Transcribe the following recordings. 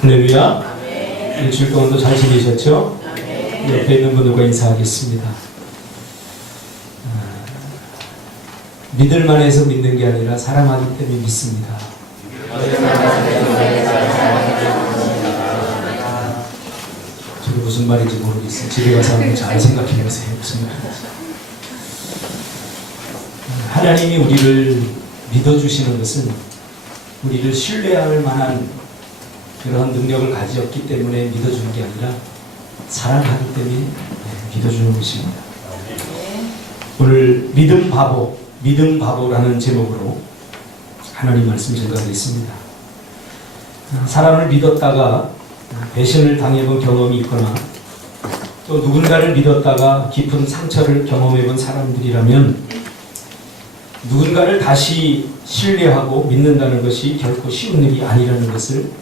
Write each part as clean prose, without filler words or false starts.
할렐루야. 일주일 동안도 잘 지내셨죠? 옆에 있는 분들과 인사하겠습니다. 믿을만 해서 믿는 게 아니라 사랑하기 때문에 믿습니다. 저게 무슨 말인지 모르겠어요. 집에 가서 한번 잘 생각해 보세요. 무슨 말인지. 하나님이 우리를 믿어주시는 것은 우리를 신뢰할 만한 그런 능력을 가졌기 때문에 믿어주는 게 아니라 사랑하기 때문에 믿어주는 것입니다. 오늘 믿음 바보라는 제목으로 하나님 말씀 전가하겠습니다. 사람을 믿었다가 배신을 당해본 경험이 있거나 또 누군가를 믿었다가 깊은 상처를 경험해본 사람들이라면 누군가를 다시 신뢰하고 믿는다는 것이 결코 쉬운 일이 아니라는 것을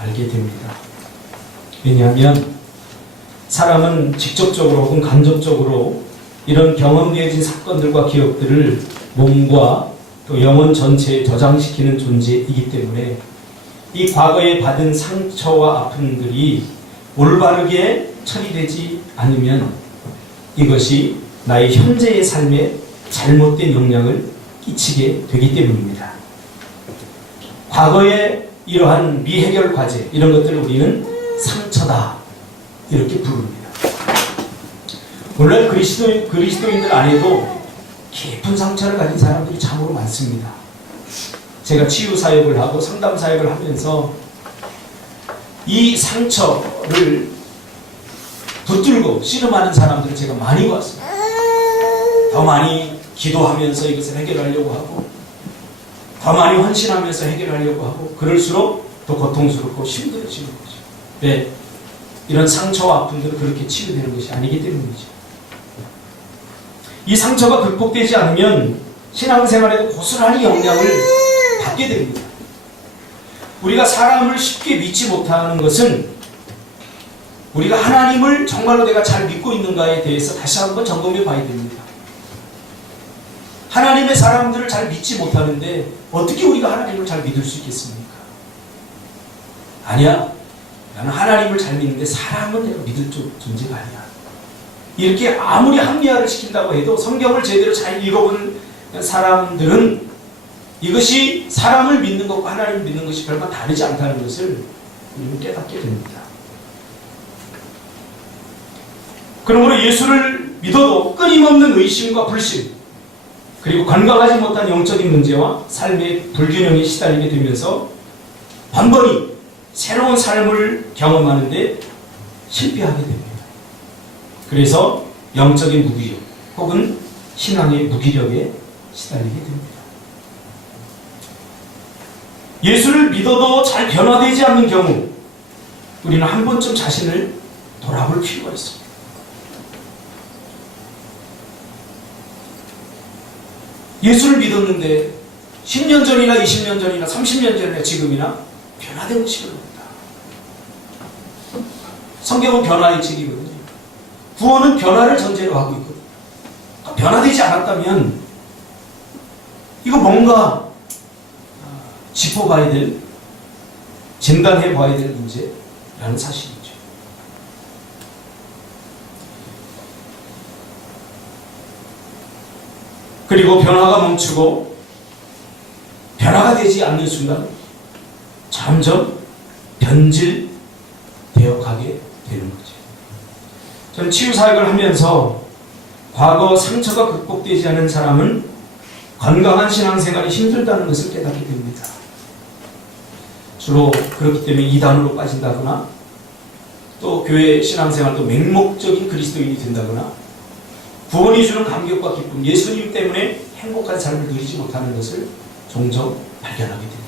알게 됩니다. 왜냐하면 사람은 직접적으로 혹은 간접적으로 이런 경험되어진 사건들과 기억들을 몸과 또 영혼 전체에 저장시키는 존재이기 때문에 이 과거에 받은 상처와 아픔들이 올바르게 처리되지 않으면 이것이 나의 현재의 삶에 잘못된 영향을 끼치게 되기 때문입니다. 과거의 이러한 미해결 과제, 이런 것들을 우리는 상처다 이렇게 부릅니다. 물론 그리스도인들 안에도 깊은 상처를 가진 사람들이 참으로 많습니다. 제가 치유 사역을 하고 상담 사역을 하면서 이 상처를 붙들고 씨름하는 사람들을 제가 많이 봤습니다. 더 많이 기도하면서 이것을 해결하려고 하고 더 많이 헌신하면서 해결하려고 하고 그럴수록 더 고통스럽고 힘들어지는 거죠. 왜? 이런 상처와 아픔들은 그렇게 치유되는 것이 아니기 때문이죠. 이 상처가 극복되지 않으면 신앙생활에도 고스란히 영향을 받게 됩니다. 우리가 사람을 쉽게 믿지 못하는 것은 우리가 하나님을 정말로 내가 잘 믿고 있는가에 대해서 다시 한번 점검해 봐야 됩니다. 하나님의 사람들을 잘 믿지 못하는데 어떻게 우리가 하나님을 잘 믿을 수 있겠습니까? 아니야. 나는 하나님을 잘 믿는데 사람은 내가 믿을 존재가 아니야. 이렇게 아무리 합리화를 시킨다고 해도 성경을 제대로 잘 읽어본 사람들은 이것이 사람을 믿는 것과 하나님을 믿는 것이 별반 다르지 않다는 것을 우리는 깨닫게 됩니다. 그러므로 예수를 믿어도 끊임없는 의심과 불신 그리고 건강하지 못한 영적인 문제와 삶의 불균형에 시달리게 되면서 번번이 새로운 삶을 경험하는데 실패하게 됩니다. 그래서 영적인 무기력 혹은 신앙의 무기력에 시달리게 됩니다. 예수를 믿어도 잘 변화되지 않는 경우 우리는 한 번쯤 자신을 돌아볼 필요가 있습니다. 예수를 믿었는데 10년 전이나 20년 전이나 30년 전이나 지금이나 변화된 것이 없다. 성경은 변화의 책이거든요. 구원은 변화를 전제로 하고 있거든요. 변화되지 않았다면 이거 뭔가 짚어봐야 될, 진단해 봐야 될 문제라는 사실이죠. 그리고 변화가 멈추고 변화가 되지 않는 순간 점점 변질되어 가게 되는 거죠. 저는 치유사역을 하면서 과거 상처가 극복되지 않은 사람은 건강한 신앙생활이 힘들다는 것을 깨닫게 됩니다. 주로 그렇기 때문에 이단으로 빠진다거나 또 교회 신앙생활도 맹목적인 그리스도인이 된다거나 구원이 주는 감격과 기쁨, 예수님 때문에 행복한 삶을 누리지 못하는 것을 종종 발견하게 됩니다.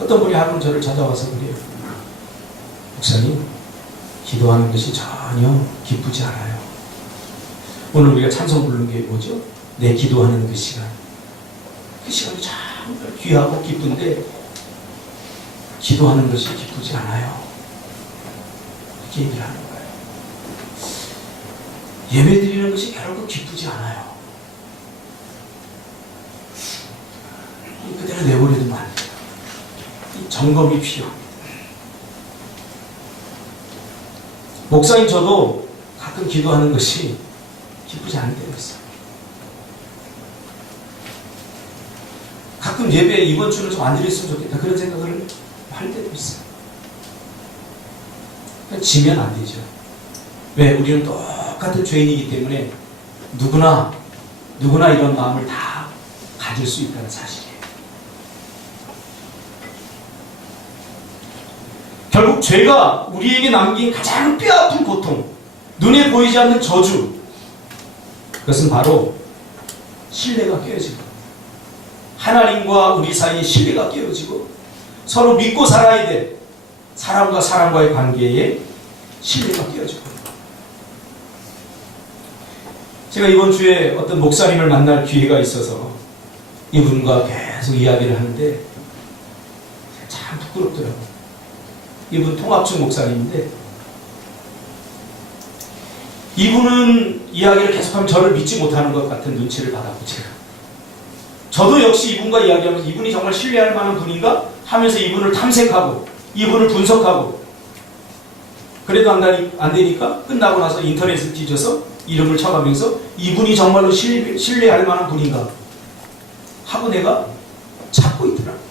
어떤 분이 한 분 저를 찾아와서 그래요. 목사님, 기도하는 것이 전혀 기쁘지 않아요. 오늘 우리가 찬송 부르는 게 뭐죠? 내 기도하는 그 시간. 그 시간이 참 귀하고 기쁜데 기도하는 것이 기쁘지 않아요. 이렇게 얘기를 하는 거예요. 예배 드리는 것이 결국 기쁘지 않아요. 그대로 내버려두면 안 돼요. 점검이 필요합니다. 목사인 저도 가끔 기도하는 것이 기쁘지 않을 때가 있어요. 가끔 예배 이번 주는 좀 안 드렸으면 좋겠다 그런 생각을 할 때도 있어요. 지면 안 되죠. 왜? 우리는 똑같은 죄인이기 때문에 누구나 이런 마음을 다 가질 수 있다는 사실이에요. 결국 죄가 우리에게 남긴 가장 뼈아픈 고통, 눈에 보이지 않는 저주, 그것은 바로 신뢰가 깨어진 겁니다. 하나님과 우리 사이의 신뢰가 깨어지고 서로 믿고 살아야 될 사람과 사람과의 관계에 신뢰가 깨어지고, 제가 이번 주에 어떤 목사님을 만날 기회가 있어서 이분과 계속 이야기를 하는데 참 부끄럽더라고요. 이분 통합중 목사님인데 이분은 이야기를 계속하면 저를 믿지 못하는 것 같은 눈치를 받았고, 저도 역시 이분과 이야기하면서 이분이 정말 신뢰할 만한 분인가 하면서 이분을 탐색하고 이분을 분석하고, 그래도 안 되니까 끝나고 나서 인터넷을 뒤져서 이름을 쳐가면서 이분이 정말로 신뢰할 만한 분인가 하고 내가 찾고 있더라고요.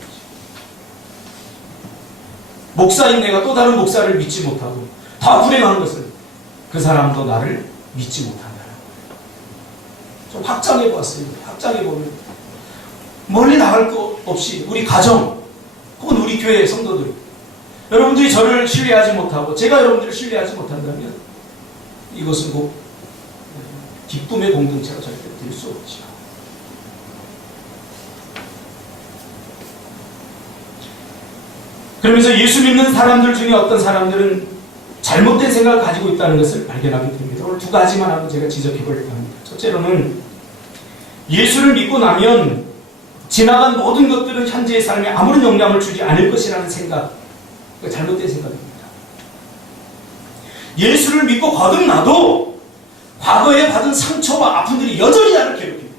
목사인 내가 또 다른 목사를 믿지 못하고 다 불행한 것을 그 사람도 나를 믿지 못한다는 거예요. 좀 확장해 보았어요. 확장해 보면 멀리 나갈 것 없이 우리 가정 혹은 우리 교회 성도들, 여러분들이 저를 신뢰하지 못하고 제가 여러분들을 신뢰하지 못한다면 이것은 꼭 기쁨의 공동체가 절대 될 수 없죠. 그러면서 예수 믿는 사람들 중에 어떤 사람들은 잘못된 생각을 가지고 있다는 것을 발견하게 됩니다. 오늘 두 가지만 하고 제가 지적해 보려고 합니다. 첫째로는 예수를 믿고 나면 지나간 모든 것들은 현재의 삶에 아무런 영향을 주지 않을 것이라는 생각, 잘못된 생각입니다. 예수를 믿고 거듭나도 과거에 받은 상처와 아픔들이 여전히 나를 괴롭힙니다.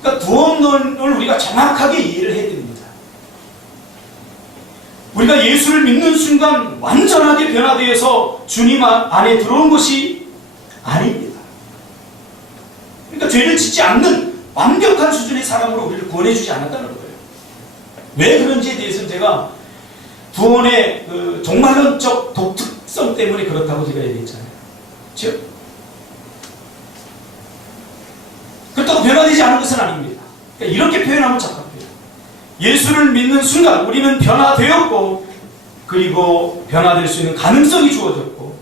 그러니까 구원론을 우리가 정확하게 이해를 해야 됩니다. 우리가 예수를 믿는 순간 완전하게 변화되어서 주님 안에 들어온 것이 아닙니다. 그러니까 죄를 짓지 않는 완벽한 수준의 사람으로 우리를 구원해주지 않았다는 거예요. 왜 그런지에 대해서는 제가 구원의 그 종말론적 독특성 때문에 그렇다고 제가 얘기했잖아요. 그렇죠? 그렇다고 변화되지 않은 것은 아닙니다. 그러니까 이렇게 표현하면 착각해요. 예수를 믿는 순간 우리는 변화되었고, 그리고 변화될 수 있는 가능성이 주어졌고,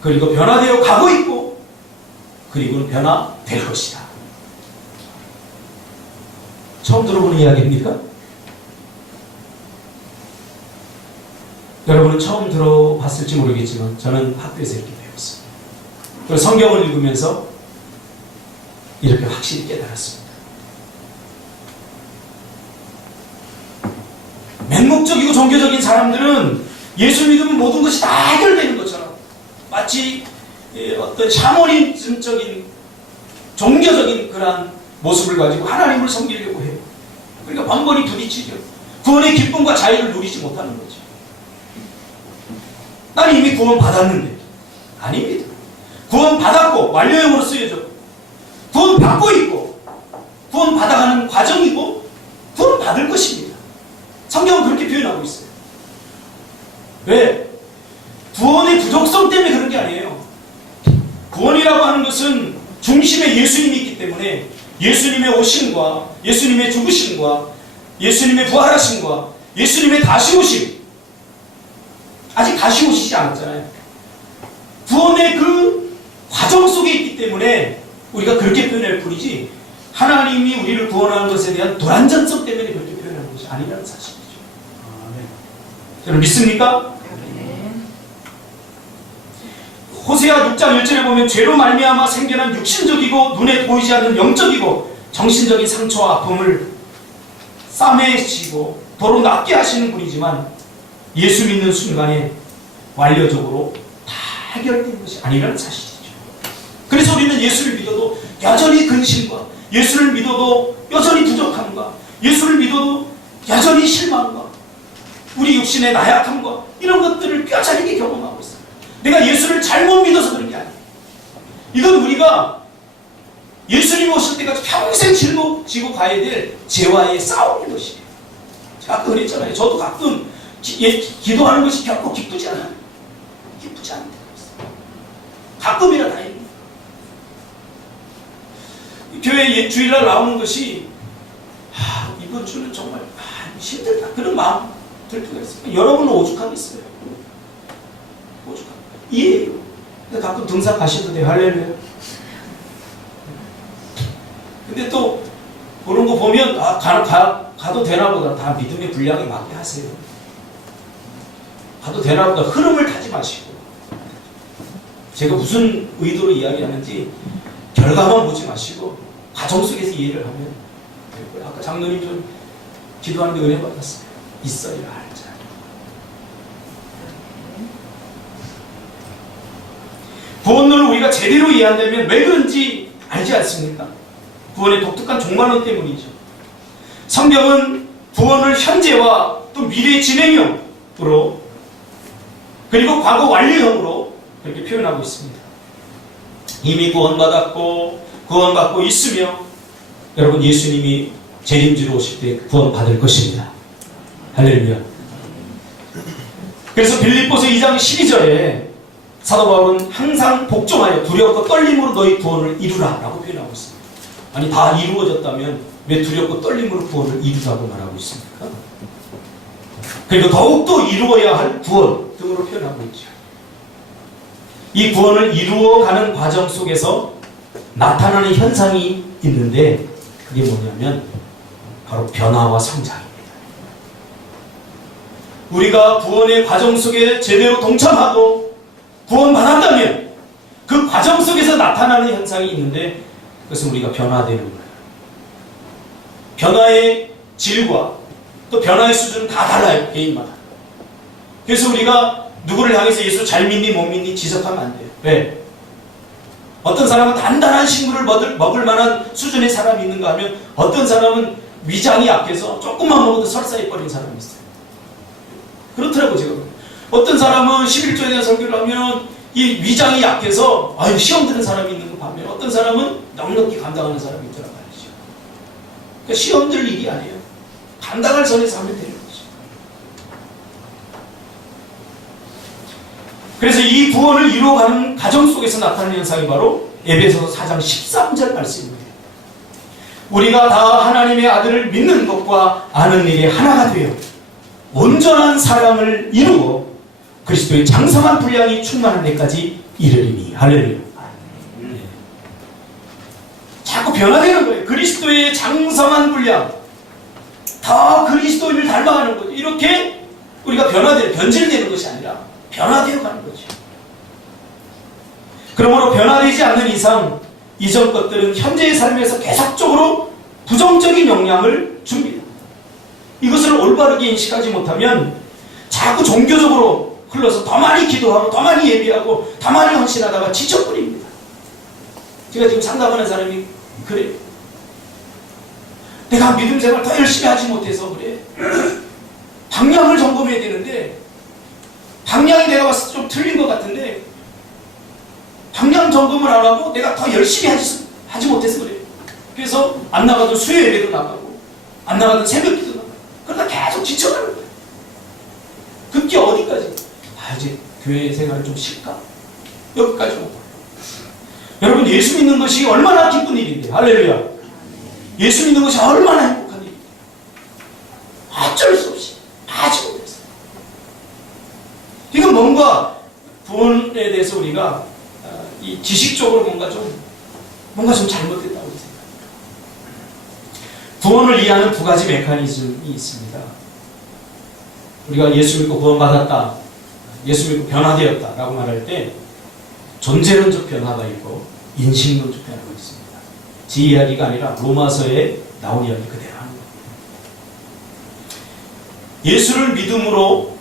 그리고 변화되어 가고 있고, 그리고는 변화될 것이다. 처음 들어보는 이야기입니까? 여러분은 처음 들어봤을지 모르겠지만 저는 학교에서 이렇게 배웠어요. 그리고 성경을 읽으면서 이렇게 확실히 깨달았습니다. 맹목적이고 종교적인 사람들은 예수 믿으면 모든 것이 다 해결되는 것처럼 마치 어떤 샤머니즘적인 종교적인 그러한 모습을 가지고 하나님을 섬기려고 해요. 그러니까 번번이 부딪히죠. 구원의 기쁨과 자유를 누리지 못하는 거죠. 난 이미 구원 받았는데. 아닙니다. 구원 받았고 완료형으로 쓰여졌고 구원 받고 있고 구원 받아가는 과정이고 구원 받을 것입니다. 성경은 그렇게 표현하고 있어요. 왜? 구원의 부족성 때문에 그런 게 아니에요. 구원이라고 하는 것은 중심에 예수님이 있기 때문에 예수님의 오심과 예수님의 죽으심과 예수님의 부활하심과 예수님의 다시 오심, 아직 다시 오시지 않았잖아요. 구원의 그 과정 속에 있기 때문에 우리가 그렇게 표현할 뿐이지 하나님이 우리를 구원하는 것에 대한 불완전성 때문에 그렇게 표현하는 것이 아니라는 사실이죠. 여러분 믿습니까? 네. 호세아 6장 1절에 보면 죄로 말미암아 생겨난 육신적이고 눈에 보이지 않는 영적이고 정신적인 상처와 아픔을 싸매시고 도로 낫게 하시는 분이지만 예수 믿는 순간에 완료적으로 다 해결된 것이 아니라는 사실이죠. 그래서 우리는 예수를 믿어도 여전히 근심과 예수를 믿어도 여전히 부족함과 예수를 믿어도 여전히 실망과 우리 육신의 나약함과 이런 것들을 뼈저리게 경험하고 있어요. 내가 예수를 잘못 믿어서 그런 게 아니에요. 이건 우리가 예수님 오실 때까지 평생 짊어지고 가야 될 죄와의 싸움인 것이에요. 제가 아까 그랬잖아요. 저도 가끔 기도하는 것이 결코 기쁘지 않아요. 기쁘지 않은 데가 있어요. 가끔이라 다행입니다. 교회 주일날 나오는 것이 이번 주는 정말 힘들다 그런 마음 들 때가 있어요. 여러분은 오죽하겠어요. 오죽하겠어요. 이해해요. 근데 가끔 등산 가셔도 돼요. 할렐루야. 근데 또 그런 거 보면 가도 되나 보다. 다 믿음의 분량에 맞게 하세요. 가도 되나 보다. 흐름을 타지 마시고. 제가 무슨 의도로 이야기하는지 결과만 보지 마시고 과정 속에서 이해를 하면 될 거예요. 아까 장로님 좀 기도하는데 은혜 받았어요. 있어야 할 자. 구원론을 우리가 제대로 이해한다면 왜 그런지 알지 않습니까? 구원의 독특한 종말론 때문이죠. 성경은 구원을 현재와 또 미래 진행형으로 그리고 과거 완료형으로 그렇게 표현하고 있습니다. 이미 구원받고 있으며 여러분 예수님이 재림지로 오실 때 구원받을 것입니다. 할렐루야. 그래서 빌립보서 2장 12절에 사도 바울은 항상 복종하여 두렵고 떨림으로 너희 구원을 이루라 라고 표현하고 있습니다. 아니 다 이루어졌다면 왜 두렵고 떨림으로 구원을 이루라고 말하고 있습니까? 그리고 더욱더 이루어야 할 구원 등으로 표현하고 있죠. 이 구원을 이루어가는 과정 속에서 나타나는 현상이 있는데 그게 뭐냐면 바로 변화와 성장입니다. 우리가 구원의 과정 속에 제대로 동참하고 구원받았다면 그 과정 속에서 나타나는 현상이 있는데 그것은 우리가 변화되는 거예요. 변화의 질과 또 변화의 수준은 다 달라요. 개인마다. 그래서 우리가 누구를 향해서 예수 잘 믿니 못 믿니 지적하면 안 돼요. 왜? 어떤 사람은 단단한 식물을 먹을 만한 수준의 사람이 있는가 하면 어떤 사람은 위장이 약해서 조금만 먹어도 설사해 버린 사람이 있어요. 그렇더라고 제가. 어떤 사람은 11조에 대한 설교를 하면 이 위장이 약해서 시험 드는 사람이 있는 거 반면 어떤 사람은 넉넉히 감당하는 사람이 있더라고요. 그러니까 시험 들 일이 아니에요. 감당할 선에서 하면 되는 거죠. 그래서 이 구원을 이루어가는 과정 속에서 나타나는 현상이 바로 에베소서 4장 13절 말씀입니다. 우리가 다 하나님의 아들을 믿는 것과 아는 일에 하나가 되어 온전한 사랑을 이루어 그리스도의 장성한 분량이 충만한 데까지 이르리니. 할렐루야. 네. 자꾸 변화되는 거예요. 그리스도의 장성한 분량. 더 그리스도인을 닮아가는 거죠. 이렇게 우리가 변질되는 것이 아니라 변화되어 가는 거죠. 그러므로 변화되지 않는 이상 이전 것들은 현재의 삶에서 계속적으로 부정적인 영향을 줍니다. 이것을 올바르게 인식하지 못하면 자꾸 종교적으로 흘러서 더 많이 기도하고 더 많이 예배하고 더 많이 헌신하다가 지쳐버립니다. 제가 지금 상담하는 사람이 그래요. 내가 믿음 생활 더 열심히 하지 못해서 그래. 방향을 점검해야 되는데 방향이 내가 봤을 때 좀 틀린 것 같은데 방향 점검을 안 하고 내가 더 열심히 하지 못해서 그래. 그래서 안 나가던 수요 예배도 나가고 안 나가던 새벽 기도 나가고 그러다 계속 지쳐가는 거예요. 그게 어디까지? 이제 교회 생활을 좀 쉴까? 여기까지 오고. 여러분 예수 믿는 것이 얼마나 기쁜 일인데. 할렐루야. 예수 믿는 것이 얼마나 행복한 일인데. 어쩔 수 없이 하지 못했어요. 이건 뭔가 구원에 대해서 우리가 이 지식적으로 뭔가 좀 잘못됐다고 생각합니다. 구원을 이해하는 두 가지 메커니즘이 있습니다. 우리가 예수 믿고 구원받았다, 예수 믿고 변화되었다 라고 말할 때 존재론적 변화가 있고 인식론적 변화가 있습니다. 제 이야기가 아니라 로마서에 나온 이야기 그대로 하는 겁니다. 예수를 믿음으로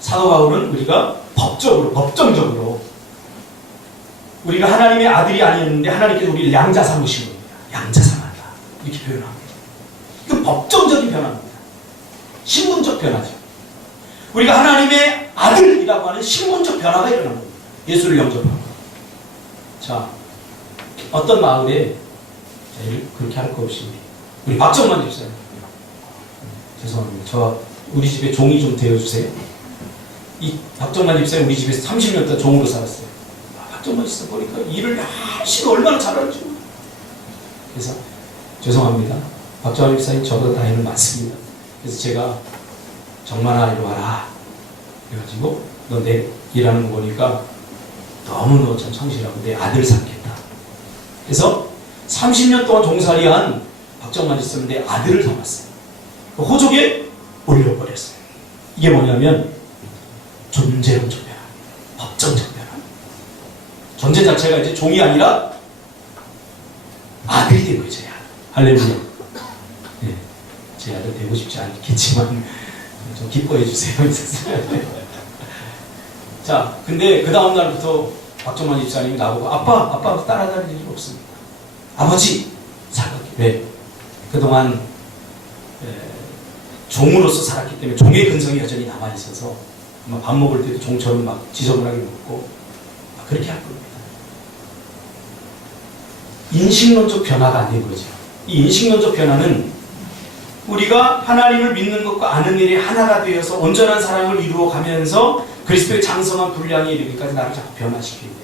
사도 바울은 우리가 법정적으로 우리가 하나님의 아들이 아니었는데 하나님께서 우리를 양자 삼으신 겁니다. 양자 삼았다. 이렇게 표현합니다. 이건 법정적인 변화입니다. 변화죠. 우리가 하나님의 아들이라고 하는 신분적 변화가 일어난 겁니다. 예수를 영접하고. 자, 어떤 마을에 그렇게 할 거 없이 우리 박정만 집사님, 죄송합니다. 우리 집에 종이 좀 되어주세요. 이 박정만 집사님 우리 집에서 30년 동안 종으로 살았어요. 박정만 집사 보니까 일을 열심히 얼마나 잘하는지. 그래서 죄송합니다. 박정만 집사님 저보다 나이는 많습니다. 그래서 제가 정만아 이리 와라. 그래가지고 너 내 일하는 거 보니까 너무 너 참 성실하고 내 아들 삼겠다. 그래서 30년 동안 종살이한 박정만 집사는 내 아들을 삼았어요. 그 호족에 올려버렸어요. 이게 뭐냐면 존재론적 변화, 법정적 변화. 존재 자체가 이제 종이 아니라 아들이 된 거죠. 할렐루야. 네, 제 아들 되고 싶지 않겠지만 좀 기뻐해 주세요. 자, 근데 그 다음 날부터 박정만 집사님이 나보고 아빠 따라다닐 일 없습니다. 아버지 살았기. 왜? 그동안 종으로서 살았기 때문에 종의 근성이 여전히 남아있어서 밥 먹을 때도 종처럼 막 지저분하게 먹고 그렇게 할 겁니다. 인식론적 변화가 안 된 거죠. 이 인식론적 변화는 우리가 하나님을 믿는 것과 아는 일이 하나가 되어서 온전한 사랑을 이루어 가면서 그리스도의 장성한 분량에 이르기까지 나를 자꾸 변화시키게 돼요.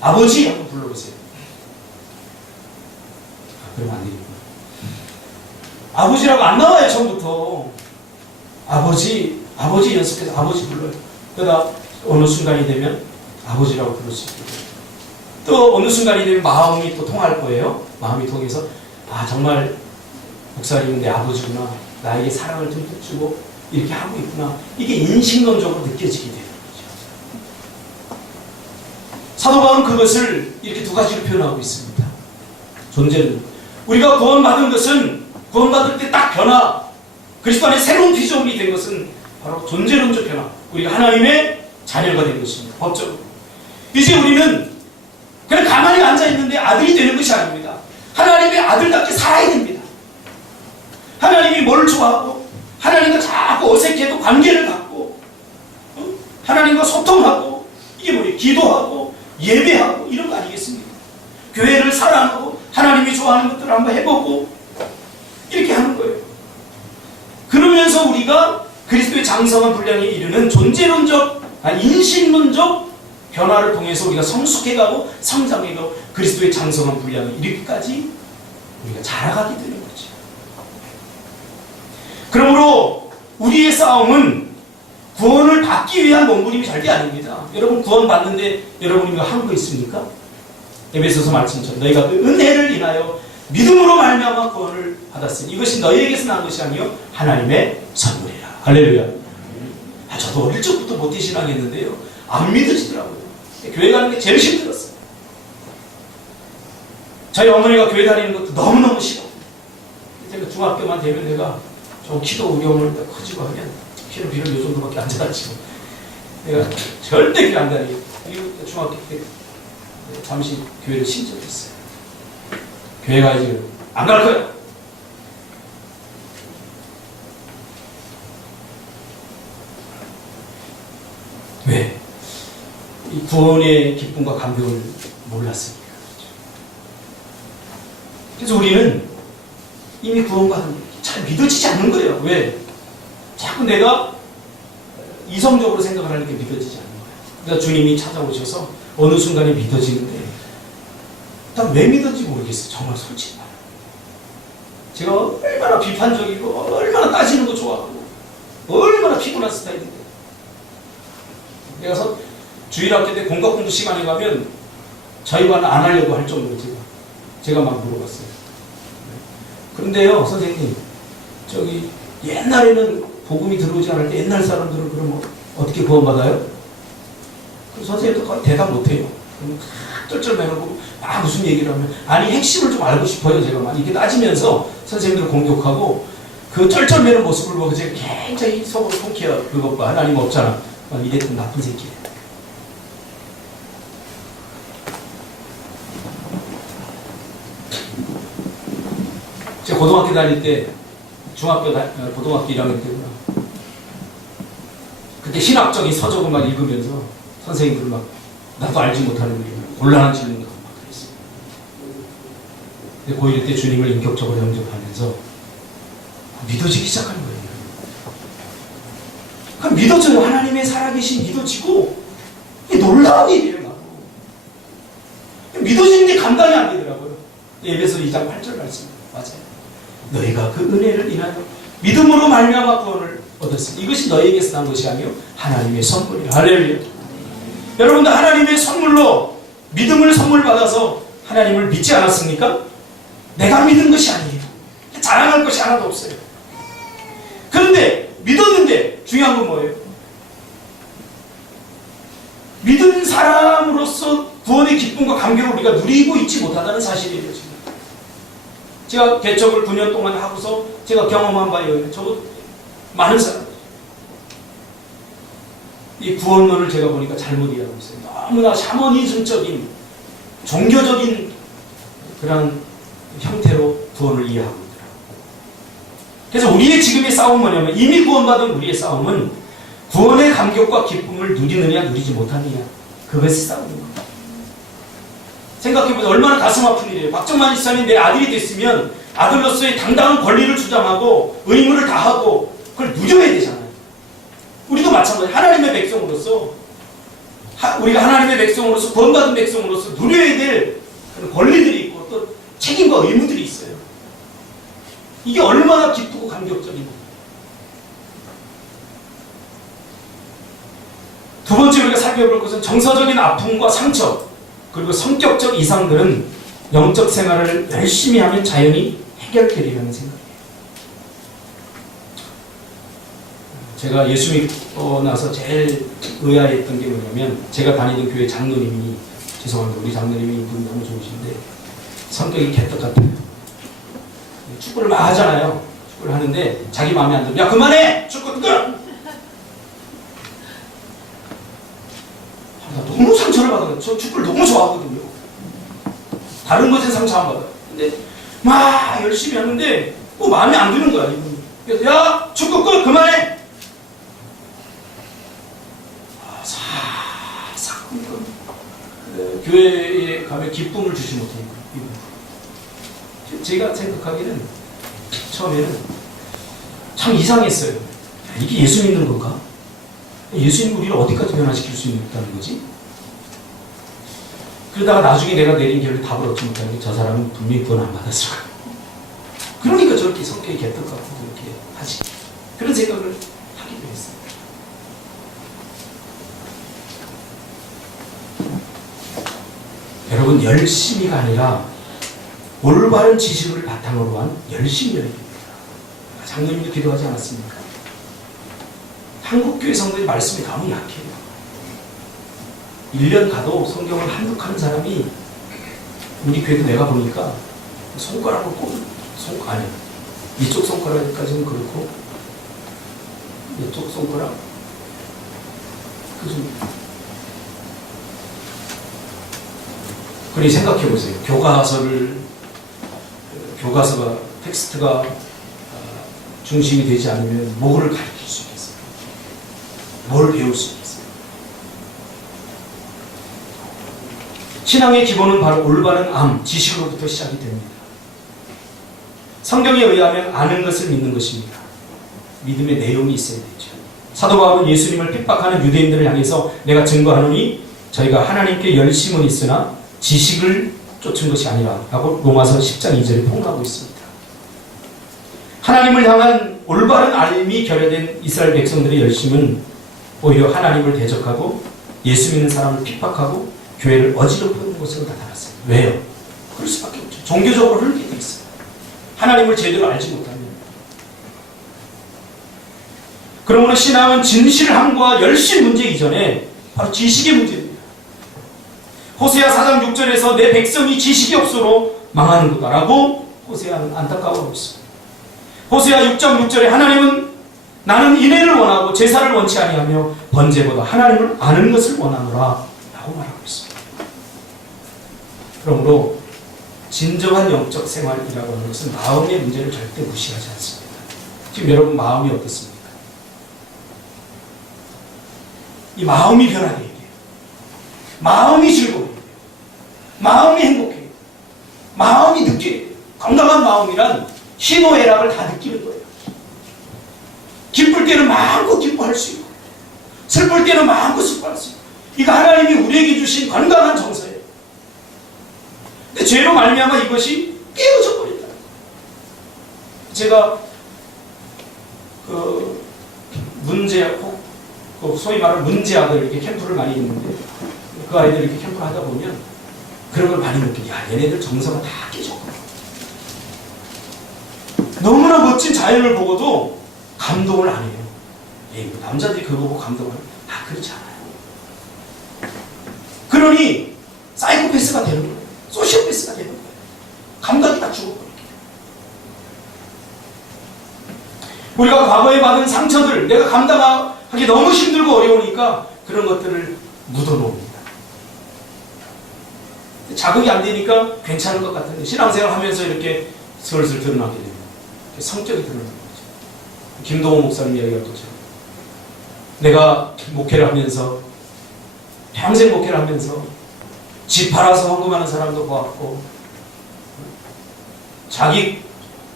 아버지 한번 불러보세요. 그러면 안 되겠구나. 아버지라고 안 나와요. 처음부터 아버지 연습해서 아버지 불러요. 그러다 어느 순간이 되면 아버지라고 부를 수 있게 돼요. 또 어느 순간이 되면 마음이 또 통할 거예요. 마음이 통해서 정말 목사님은 내 아버지구나. 나에게 사랑을 듬뿍 주고 이렇게 하고 있구나. 이게 인식론적으로 느껴지게 되는 거죠. 사도 바울은 그것을 이렇게 두 가지로 표현하고 있습니다. 존재는 우리가 구원받은 것은 구원받을 때 딱 변화, 그리스도 안에 새로운 피조물이 된 것은 바로 존재론적 변화. 우리가 하나님의 자녀가 된 것입니다. 법적으로. 이제 우리는 그냥 가만히 앉아있는데 아들이 되는 것이 아닙니다. 하나님의 아들답게 살아야 됩니다. 하나님이 뭘 좋아하고 하나님과 자꾸 어색해도 관계를 갖고 하나님과 소통하고 이게 뭐예요? 기도하고 예배하고 이런 거 아니겠습니까? 교회를 사랑하고 하나님이 좋아하는 것들을 한번 해보고 이렇게 하는 거예요. 그러면서 우리가 그리스도의 장성한 분량에 이르는 존재론적, 인식론적 변화를 통해서 우리가 성숙해가고 성장해가고 그리스도의 장성한 분량에 이르기까지 우리가 자라가게 되는 거죠. 그러므로 우리의 싸움은 구원을 받기 위한 몸부림이 절대 아닙니다. 여러분 구원 받는데 여러분이 이거 한 거 있습니까? 에베소서 말씀처럼 너희가 그 은혜를 인하여 믿음으로 말미암아 구원을 받았으니 이것이 너희에게서 난 것이 아니요 하나님의 선물이라. 할렐루야. 저도 어릴 적부터 모태신앙했는데요 안 믿어지더라고요. 교회 가는 게 제일 힘들었어요. 저희 어머니가 교회 다니는 것도 너무너무 싫어. 제가 중학교만 되면 내가 좀 키도 우리 어머니 커지고 하면 키를 비를 요 정도밖에 안 자라지고 내가 절대 교회 안 다니고 중학교 때 잠시 교회를 신청했어요. 교회 가야지 안 갈 거야. 왜? 이 구원의 기쁨과 감격을 몰랐으니까. 그래서 우리는 이미 구원받은 잘 믿어지지 않는 거예요. 왜? 자꾸 내가 이성적으로 생각을 하는 게 믿어지지 않는 거예요. 그러니까 주님이 찾아오셔서 어느 순간에 믿어지는데 일단 왜 믿었는지 모르겠어요. 정말 솔직히 말해요. 제가 얼마나 비판적이고 얼마나 따지는 거 좋아하고 얼마나 피곤한 스타일인데 내가 주일학교 때 공과공부 시간에 가면 저희 반은 안 하려고 할 정도로 제가 막 물어봤어요. 그런데요 선생님 저기 옛날에는 복음이 들어오지 않을 때 옛날 사람들은 그럼 어떻게 구원받아요? 그 선생님도 대답 못해요. 그럼 쩔쩔매고 무슨 얘기를 하면 아니 핵심을 좀 알고 싶어요. 제가 막 이렇게 따지면서 선생님들을 공격하고 그 쩔쩔매는 모습을 보고 제가 굉장히 속으로 통쾌해요. 그것과 하나님 없잖아. 이랬던 나쁜 새끼. 제가 고등학교 다닐 때 고등학교 1학년 때구나. 그때 신학적인 서적을 막 읽으면서 선생님들 막 나도 알지 못하는 일이 곤란한 질문도 막 그랬어요. 근데 고1 때 주님을 인격적으로 영접하면서 믿어지기 시작한 거예요. 그럼 믿어져요. 하나님의 살아계신 믿어지고 이게 놀라운 일이에요. 나도. 믿어지는 게 감당이 안 되더라고요. 에베소 2장 8절 말씀 맞아요. 너희가 그 은혜를 인하여 믿음으로 말미암아 구원을 얻었으니 이것이 너희에게서 난 것이 아니요 하나님의 선물이라. 할렐루야. 여러분도 하나님의 선물로 믿음을 선물 받아서 하나님을 믿지 않았습니까? 내가 믿은 것이 아니에요. 자랑할 것이 하나도 없어요. 그런데 믿었는데 중요한 건 뭐예요? 믿은 사람으로서 구원의 기쁨과 감격을 우리가 누리고 있지 못하다는 사실이에요. 지금. 제가 개척을 9년 동안 하고서 제가 경험한 바예요. 저도 많은 사람. 이 구원론을 제가 보니까 잘못 이해하고 있어요. 너무나 샤머니즘적인 종교적인 그런 형태로 구원을 이해하고 있더라고요. 그래서 우리의 지금의 싸움은 뭐냐면 이미 구원받은 우리의 싸움은 구원의 감격과 기쁨을 누리느냐 누리지 못하느냐 그것이 싸움인 거예요. 생각해보세요. 얼마나 가슴 아픈 일이에요. 박정만 지사님 내 아들이 됐으면 아들로서의 당당한 권리를 주장하고 의무를 다하고 그걸 누려야 되잖아요. 우리도 마찬가지예요. 하나님의 백성으로서 우리가 하나님의 백성으로서 구원받은 백성으로서 누려야 될 그런 권리들이 있고 또 책임과 의무들이 있어요. 이게 얼마나 기쁘고 감격적인 거예요. 두 번째 우리가 살펴볼 것은 정서적인 아픔과 상처 그리고 성격적 이상들은 영적 생활을 열심히 하면 자연히 해결되리라는 생각이에요. 제가 예수 믿고 나서 제일 의아했던 게 뭐냐면 제가 다니던 교회 장로님이 죄송합니다. 우리 장로님이 이분 너무 좋으신데 성격이 개떡 같아요. 축구를 막 하잖아요. 축구를 하는데 자기 마음에 안 들면 야 그만해! 축구 끊어! 너무 상처를 받아요. 저 축구를 너무 좋아하거든요. 다른 것에 상처 안 받아요. 근데 막 열심히 하는데 뭐 마음에 안 드는 거야. 이분이. 그래서 야 축구 끝 그만해. 사삭 교회에 가면 기쁨을 주지 못하니까 이분. 제가 생각하기에는 처음에는 참 이상했어요. 야, 이게 예수 믿는 건가? 예수님 우리를 어디까지 변화시킬 수 있다는 거지? 그러다가 나중에 내가 내린 결론에 답을 얻지 못하는 게 저 사람은 분명히 구원 안 받았을 거야. 그러니까 저렇게 성격이 개떡 같고 그렇게 하지. 그런 생각을 하기도 했어요. 여러분 열심히가 아니라 올바른 지식을 바탕으로 한 열심이어야 됩니다. 장로님도 기도하지 않았습니까? 한국교회 성도의 말씀이 너무 약해요. 1년 가도 성경을 한두 칸 사람이 우리 교회도 내가 보니까 손가락을 아니 이쪽 손가락까지는 그렇고 이쪽 손가락 그리 생각해보세요. 교과서가 텍스트가 중심이 되지 않으면 뭐를 가르칠 수 있겠어요? 뭘 배울 수 있겠어요? 신앙의 기본은 바로 올바른 암, 지식으로부터 시작이 됩니다. 성경에 의하면 아는 것을 믿는 것입니다. 믿음의 내용이 있어야 되죠. 사도 바울은 예수님을 핍박하는 유대인들을 향해서 내가 증거하노니 저희가 하나님께 열심은 있으나 지식을 쫓은 것이 아니라 라고 로마서 10장 2절에 폭로하고 있습니다. 하나님을 향한 올바른 알미 결여된 이스라엘 백성들의 열심은 오히려 하나님을 대적하고 예수 믿는 사람을 핍박하고 교회를 어지럽히는 것으로 나타났어요. 왜요? 그럴 수밖에 없죠. 종교적으로 흘리게 돼 있어요. 하나님을 제대로 알지 못하면. 그러므로 신앙은 진실함과 열심 문제 이전에 바로 지식의 문제입니다. 호세아 4장 6절에서 내 백성이 지식이 없으로 망하는구나라고 호세아는 안타까워하고 있습니다. 호세아 6장 6절에 하나님은 나는 인애를 원하고 제사를 원치 아니하며 번제보다 하나님을 아는 것을 원하노라 라고 말하고 있습니다. 그러므로 진정한 영적 생활이라고 하는 것은 마음의 문제를 절대 무시하지 않습니다. 지금 여러분 마음이 어떻습니까? 이 마음이 변하게 해요. 마음이 즐거워요. 마음이 행복해요. 마음이 느껴요. 건강한 마음이란 희노애락을 다 느끼는 거예요. 기쁠 때는 마음껏 기뻐할 수 있고 슬플 때는 마음껏 슬퍼할 수 있고 이거 하나님이 우리에게 주신 건강한 정서예요. 근데 죄로 말미암아 이것이 깨어져 버린다. 제가 그 소위 말하는 문제아들 이렇게 캠프를 많이 있는데 그 아이들 이렇게 캠프를 하다 보면 그런 걸 많이 느껴요. 야, 얘네들 정서가 다 깨졌구나. 너무나 멋진 자연을 보고도 감동을 안 해요. 남자들이 그거 보고 감동을 해요. 그렇지 않아요. 그러니 사이코패스가 되는 거예요. 소시오패스가 되는 거예요. 감각이 다 죽어버리게. 우리가 과거에 받은 상처들, 내가 감당하기 너무 힘들고 어려우니까 그런 것들을 묻어놓습니다. 자극이 안 되니까 괜찮은 것 같은데 신앙생활 하면서 이렇게 슬슬 드러나게 됩니다. 성격이 드러나는 거죠. 김동호 목사님 이야기가 또 내가 목회를 하면서 평생 목회를 하면서 집 팔아서 헌금하는 사람도 보았고 자기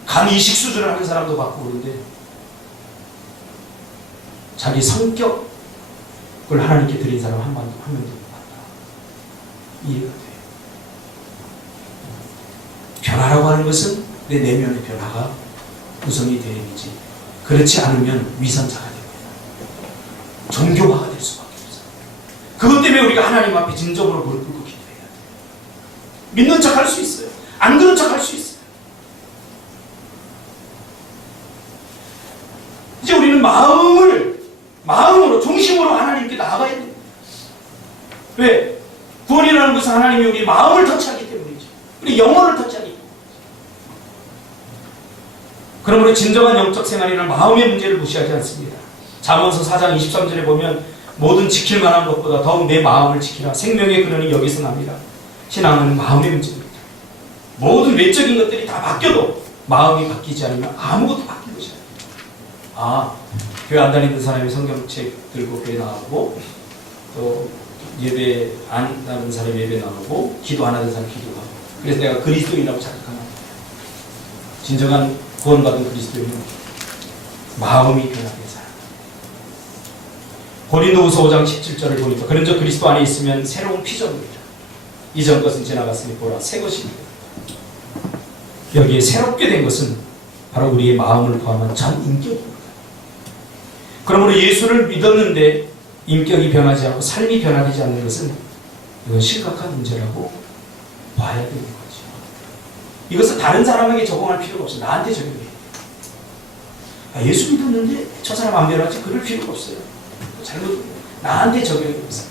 간 이식 수술을 하는 사람도 봤고 그런데 자기 성격을 하나님께 드린 사람 한 명도 못 봤다. 이해가 돼요. 변화라고 하는 것은 내 내면의 변화가 우선이 되어야지. 그렇지 않으면 위선자가 됩니다. 종교화가 될 수밖에 없어요. 그것 때문에 우리가 하나님 앞에 진정으로 무릎 꿇고 기도해야 돼요. 믿는 척 할 수 있어요. 안 그런 척 할 수 있어요. 이제 우리는 마음으로 중심으로 하나님께 나아가야 됩니다. 왜? 구원이라는 것은 하나님이 우리 마음을 터치하기 때문이죠. 우리 영혼을 터치하기 때문이죠. 그러므로 진정한 영적 생활이란 마음의 문제를 무시하지 않습니다. 잠언서 4장 23절에 보면 모든 지킬 만한 것보다 더욱 내 마음을 지키라. 생명의 근원이 여기서 납니다. 신앙은 마음의 문제입니다. 모든 외적인 것들이 다 바뀌어도 마음이 바뀌지 않으면 아무것도 바뀐 것이 아니에요. 교회 안 다니는 사람이 성경책 들고 교회 나가고 또 예배 안 나는 사람이 예배 나가고 기도 안 하는 사람이 기도하고 그래서 내가 그리스도인이라고 자각하나. 진정한 구원받은 그리스도인은 마음이 변하게 살아요. 고린도후서 5장 17절을 보니까 그런즉 그리스도 안에 있으면 새로운 피조물이라. 이전 것은 지나갔으니 보라 새 것입니다. 여기에 새롭게 된 것은 바로 우리의 마음을 포함한 전 인격입니다. 그러므로 예수를 믿었는데 인격이 변하지 않고 삶이 변화되지 않는 것은 이건 심각한 문제라고 봐야 되는 거죠. 이것은 다른 사람에게 적용할 필요가 없어요. 나한테 적용해야 돼요. 예수 믿었는데 저 사람 안 변하지? 그럴 필요가 없어요. 잘못 나한테 적용이 없어요.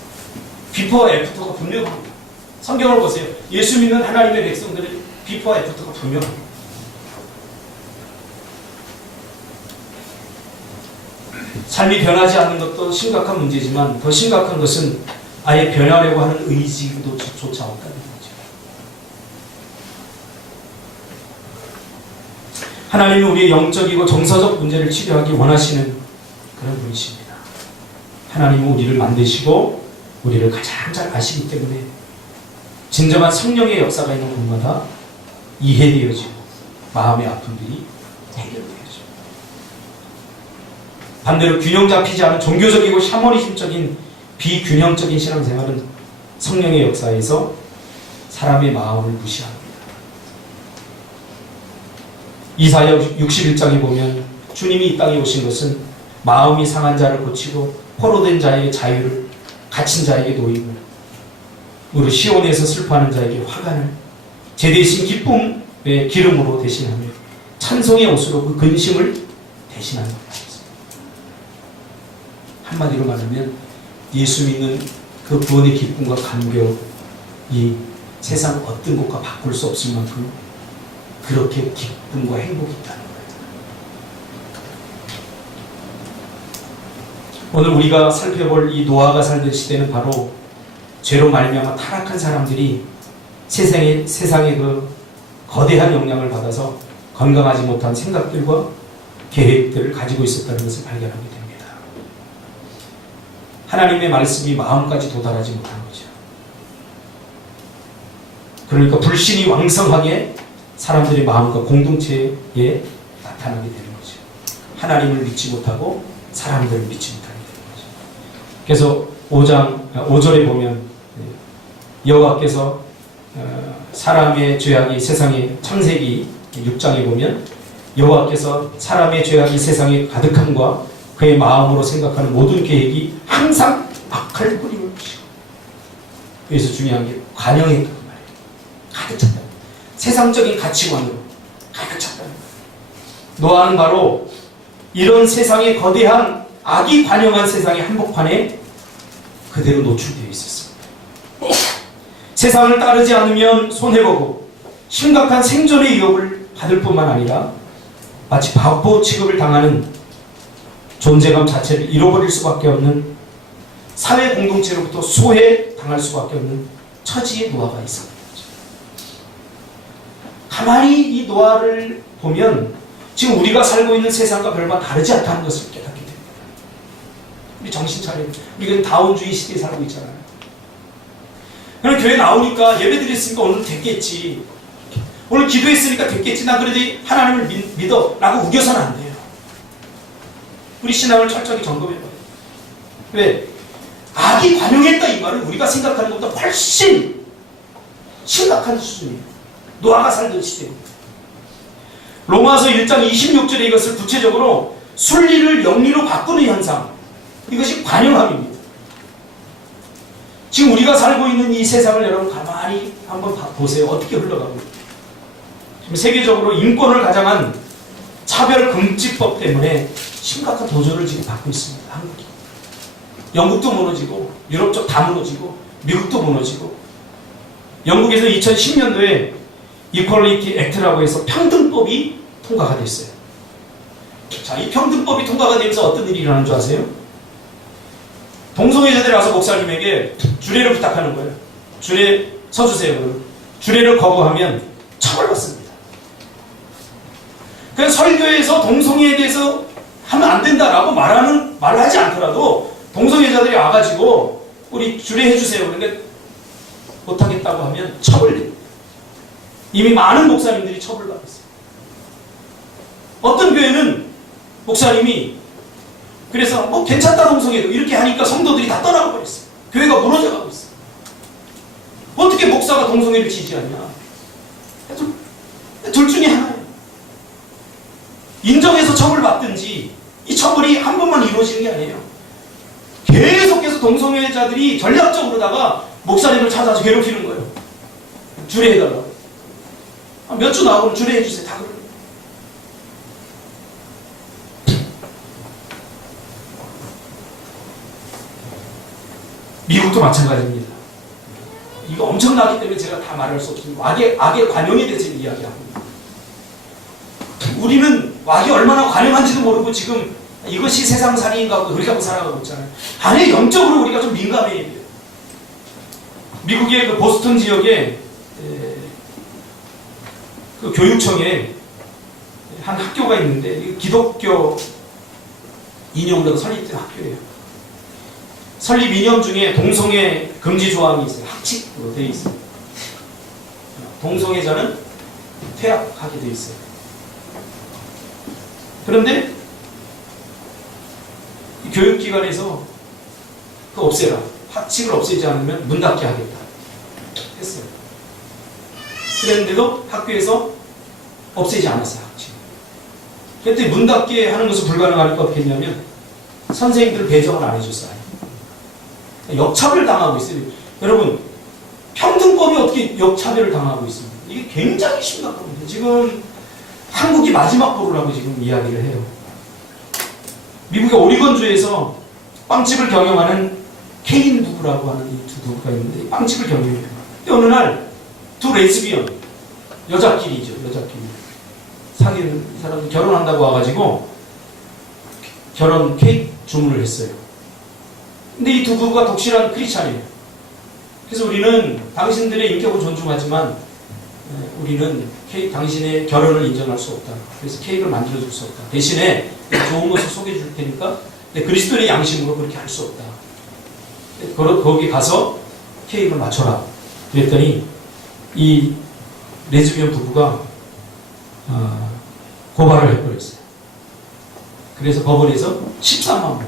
비포와 애프터가 분명합니다. 성경을 보세요. 예수 믿는 하나님의 백성들의 비포와 애프터가 분명합니다. 삶이 변하지 않는 것도 심각한 문제지만 더 심각한 것은 아예 변하려고 하는 의지조차 없다는 거죠. 하나님은 우리의 영적이고 정서적 문제를 치료하기 원하시는 그런 분이십니다. 하나님은 우리를 만드시고 우리를 가장 잘 아시기 때문에 진정한 성령의 역사가 있는 곳마다 이해되어지고 마음의 아픔들이 해결되어지고 반대로 균형 잡히지 않은 종교적이고 샤머니즘적인 비균형적인 신앙생활은 성령의 역사에서 사람의 마음을 무시합니다. 이사야 61장에 보면 주님이 이 땅에 오신 것은 마음이 상한 자를 고치고 포로된 자의 자유를 갇힌 자에게 노임을 우리 시온에서 슬퍼하는 자에게 화관을 제 대신 기쁨의 기름으로 대신하며 찬송의 옷으로 그 근심을 대신하는 것 같습니다. 한마디로 말하면 예수 믿는 그 구원의 기쁨과 감격이 세상 어떤 것과 바꿀 수 없을 만큼 그렇게 기쁨과 행복이 있다는 거예요. 오늘 우리가 살펴볼 이 노아가 살던 시대는 바로 죄로 말미암아 타락한 사람들이 세상의 그 거대한 영향을 받아서 건강하지 못한 생각들과 계획들을 가지고 있었다는 것을 발견하게 됩니다. 하나님의 말씀이 마음까지 도달하지 못한 거죠. 그러니까 불신이 왕성하게 사람들의 마음과 공동체에 나타나게 되는 거죠. 하나님을 믿지 못하고 사람들을 믿지 못하게 되는 거죠. 그래서 5절에 보면 여호와께서 사람의 죄악이 세상에, 창세기 6장에 보면 여호와께서 사람의 죄악이 세상에 가득함과 그의 마음으로 생각하는 모든 계획이 항상 악할 뿐임을 보시고, 그래서 중요한 게 관영했다는 말이에요. 가득 찼다. 세상적인 가치관으로 가득 찼다는 거예요. 노아는 바로 이런 세상의 거대한 악이 관영한 세상의 한복판에 그대로 노출되어 있었습니다. 세상을 따르지 않으면 손해보고 심각한 생존의 위협을 받을 뿐만 아니라 마치 바보 취급을 당하는 존재감 자체를 잃어버릴 수밖에 없는, 사회 공동체로부터 소외당할 수밖에 없는 처지의 노아가 있었던 거죠. 가만히 이 노아를 보면 지금 우리가 살고 있는 세상과 별반 다르지 않다는 것을 깨닫게 됩니다. 우리 정신 차려요. 우리가 다운주의 시대에 살고 있잖아요. 그럼 교회 나오니까 예배 드렸으니까 오늘 됐겠지, 오늘 기도했으니까 됐겠지, 나 그래도 하나님을 믿어 라고 우겨서는 안 돼요. 우리 신앙을 철저히 점검해봐요. 왜? 악이 관영했다 이 말은 우리가 생각하는 것보다 훨씬 심각한 수준이에요. 노아가 살던 시대입니다. 로마서 1장 26절에 이것을 구체적으로 순리를 영리로 바꾸는 현상, 이것이 관영함입니다. 지금 우리가 살고 있는 이 세상을 여러분 가만히 한번 보세요. 어떻게 흘러가고 있어요. 지금 세계적으로 인권을 가장한 차별금지법 때문에 심각한 도전을 지금 받고 있습니다. 한국이. 영국도 무너지고 유럽 쪽 다 무너지고 미국도 무너지고, 영국에서 2010년도에 이퀄리티 액트라고 해서 평등법이 통과가 됐어요. 자, 이 평등법이 통과가 되면서 어떤 일이 일어나는 줄 아세요? 동성애자들이 와서 목사님에게 주례를 부탁하는 거예요. 주례 서주세요. 주례를 거부하면 처벌받습니다. 그래서 설교에서 동성애에 대해서 하면 안 된다라고 말을 하지 않더라도 동성애자들이 와가지고 우리 주례해 주세요. 그런데 못하겠다고 하면 처벌됩니다. 이미 많은 목사님들이 처벌받았어요. 어떤 교회는 목사님이 그래서 뭐 괜찮다 동성애도 이렇게 하니까 성도들이 다 떠나가 버렸어요. 교회가 무너져가고 있어요. 어떻게 목사가 동성애를 지지하냐? 둘 중에 하나예요. 인정해서 처벌받든지, 이 처벌이 한 번만 이루어지는 게 아니에요. 계속해서 동성애자들이 전략적으로다가 목사님을 찾아서 괴롭히는 거예요. 주례해달라고. 몇 주 나오면 주례해주세요. 다 그래요. 미국도 마찬가지입니다. 이거 엄청나기 때문에 제가 다 말할 수 없습니다. 악의 관용에 대해서 이야기합니다. 우리는 악이 얼마나 관용한지도 모르고 지금 이것이 세상살이인가 하고 그렇게 하고 살아가고 있잖아요. 아니, 영적으로 우리가 좀 민감해야 돼요. 미국의 그 보스턴 지역에 그 교육청에 한 학교가 있는데 기독교 인용으로 설립된 학교예요. 설립 이념 중에 동성애 금지 조항이 있어요. 학칙으로 되어 있어요. 동성애자는 퇴학하게 되어 있어요. 그런데 교육기관에서 그거 없애라. 학칙을 없애지 않으면 문 닫게 하겠다 했어요. 그랬는데도 학교에서 없애지 않았어요. 학칙. 그랬더니 문 닫게 하는 것은 불가능하니까 어떻게 했냐면 선생님들 배정을 안 해줬어요. 역차별 당하고 있어요. 여러분, 평등법이 어떻게 역차별을 당하고 있습니까? 이게 굉장히 심각합니다. 지금 한국이 마지막 보루라고 지금 이야기를 해요. 미국의 오리건주에서 빵집을 경영하는 케인 부부라고 하는 이 두 부부가 있는데 빵집을 경영해요. 근데 어느 날 두 레즈비언, 여자끼리죠. 여자끼리. 사귀는 사람이 결혼한다고 와가지고 결혼 케이크 주문을 했어요. 근데 이 두 부부가 독실한 크리스찬이에요. 그래서 우리는 당신들의 인격을 존중하지만 우리는 당신의 결혼을 인정할 수 없다. 그래서 케이크를 만들어줄 수 없다. 대신에 좋은 것을 소개해 줄 테니까 그리스도의 양심으로 그렇게 할 수 없다. 거기 가서 케이크를 맞춰라. 그랬더니 이 레즈비언 부부가 고발을 해버렸어요. 그래서 법원에서 13만 원,